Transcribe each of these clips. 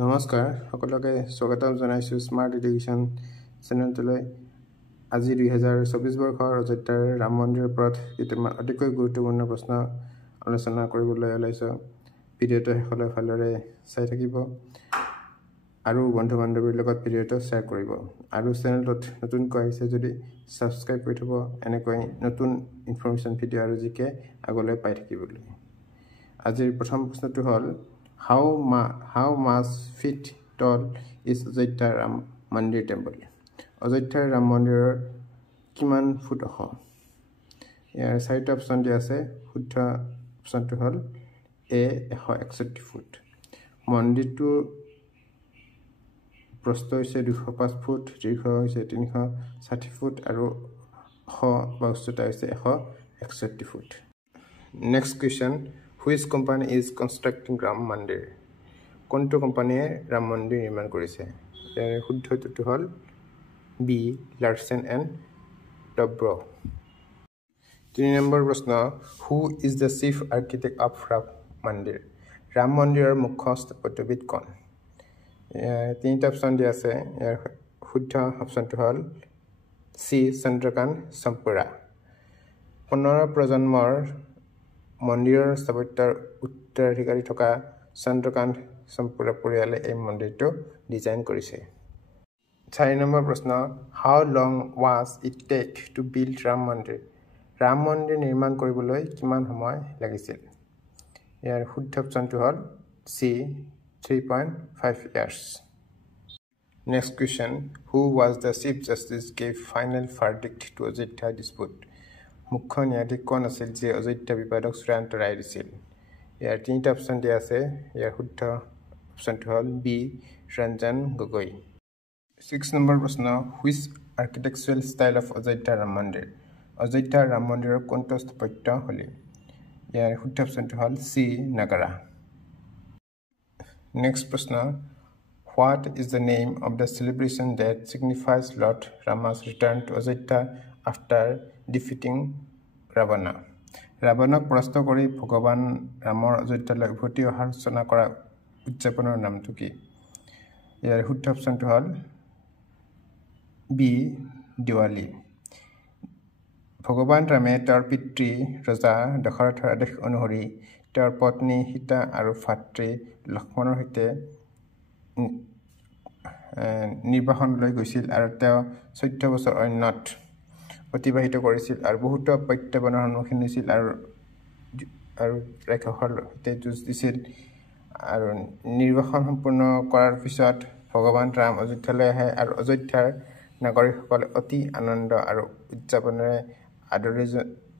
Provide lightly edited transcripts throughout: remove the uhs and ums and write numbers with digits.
নমস্কাৰ সকলোকে স্বাগতম জনাইছো স্মাৰ্ট এডুকেশ্যন চেনেলটোলৈ আজি 2024 বৰ্ষৰ অযোধ্যাৰ ৰাম মন্দিৰৰ ওপৰত কেইটামান অতিকৈ গুৰুত্বপূৰ্ণ প্ৰশ্ন আলোচনা কৰিবলৈ ওলাইছো ভিডিঅ'টো শেষলৈ ভালদৰে চাই থাকিব আৰু বন্ধু বান্ধৱীৰ লগত ভিডিঅ'টো শ্বেয়াৰ কৰিব আৰু চেনেলটোত নতুনকৈ আহিছে যদি সাবস্ক্ৰাইব কৰি থব এনেকৈ নতুন ইনফৰমেশ্যন ভিডিঅ' আৰু জিকে আগলৈ পাই থাকিবলৈ আজিৰ প্ৰথম প্ৰশ্নটো হ'ল How much feet tall is Ajodhya Ram Mandir temple? Ajodhya Ram Mandir kiman foot oho? Here side option dia ase শুদ্ধ option to hol A 161 foot. Mandir to prosto hoise 205 foot, দীৰ্ঘ hoise 360 foot আৰু বা উচ্চতা hoise 161 foot. Next question. Which company is constructing Ram Mandir? কোনটো কোম্পানীয়ে ৰাম মন্দিৰ নিৰ্মাণ কৰিছে ইয়াৰ শুদ্ধ উত্তৰটো হ'ল B Larsen and Toubro 3 number প্ৰশ্ন Who is the chief architect of Ram Mandir? Ram মন্দিৰৰ মুখ্য স্থাপত্যবিদ কোন তিনিটা অপচন দিয়া আছে ইয়াৰ শুদ্ধ অপচনটো হ'ল C চন্দ্ৰকান্ত সম্পুৰা 15 প্ৰজন্মৰ মন্দিৰৰ স্থাপত্যৰ উত্তৰাধিকাৰী থকা চন্দ্ৰকান্ত সম্পুৰা পৰিয়ালে এই মন্দিৰটো ডিজাইন কৰিছে 4 নম্বৰ প্ৰশ্ন How long was it take to build Ram Mandir? Ram মন্দিৰ নিৰ্মাণ কৰিবলৈ কিমান সময় লাগিছিল ইয়াৰ শুদ্ধ অপচনটো হ'ল C 3.5 years Next question Who was the chief justice gave final verdict to Ajodhya dispute? মুখ্য ন্যায়াধীশ কোন আছিল যে অযোধ্যা বিবাদক চূড়ান্ত ৰায় দিছিল ইয়াৰ তিনিটা অপচন দিয়া আছে ইয়াৰ শুদ্ধ অপচনটো হ'ল B ৰঞ্জন গগৈ 6 নম্বৰ প্ৰশ্ন Which architectural style of Ajodhya Ram Mandir? Ayodhya Ram মন্দিৰৰ কোনটো স্থাপত্য শৈলী ইয়াৰ শুদ্ধ অপচনটো হ'ল C নাগাৰা Next প্ৰশ্ন What is the name of the celebration that signifies Lord Rama's return to Ajodhya after defeating Ravana? Ravanok পৰাস্ত কৰি ভগৱান ৰামৰ অযোধ্যালৈ উভতি অহাৰ সূচনা কৰা উদযাপনৰ নামটো কি ইয়াৰ শুদ্ধ অপচনটো হ'ল B দিৱালী ভগৱান ৰামে তেওঁৰ পিতৃ ৰজা দশৰথৰ আদেশ অনুসৰি তেওঁৰ পত্নী সীতা আৰু ভাতৃ লক্ষ্মণৰ সৈতে নিৰ্বাসনলৈ গৈছিল আৰু তেওঁ 14 বছৰ অৰণ্যত অতিবাহিত কৰিছিল আৰু বহুতো প্ৰত্যাহ্বানৰ সন্মুখীন হৈছিল আৰু ৰাক্ষসৰ সৈতে যুঁজ দিছিল আৰু নিৰ্বাসন সম্পূৰ্ণ কৰাৰ পিছত ভগৱান ৰাম অযোধ্যালৈ আহে আৰু অযোধ্যাৰ নাগৰিকসকলে অতি আনন্দ আৰু উদযাপনেৰে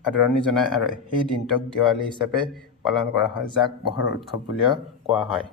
আদৰণি জনায় আৰু সেই দিনটোক দিৱালী হিচাপে পালন কৰা হয় যাক পোহৰৰ উৎসৱ বুলিও কোৱা হয়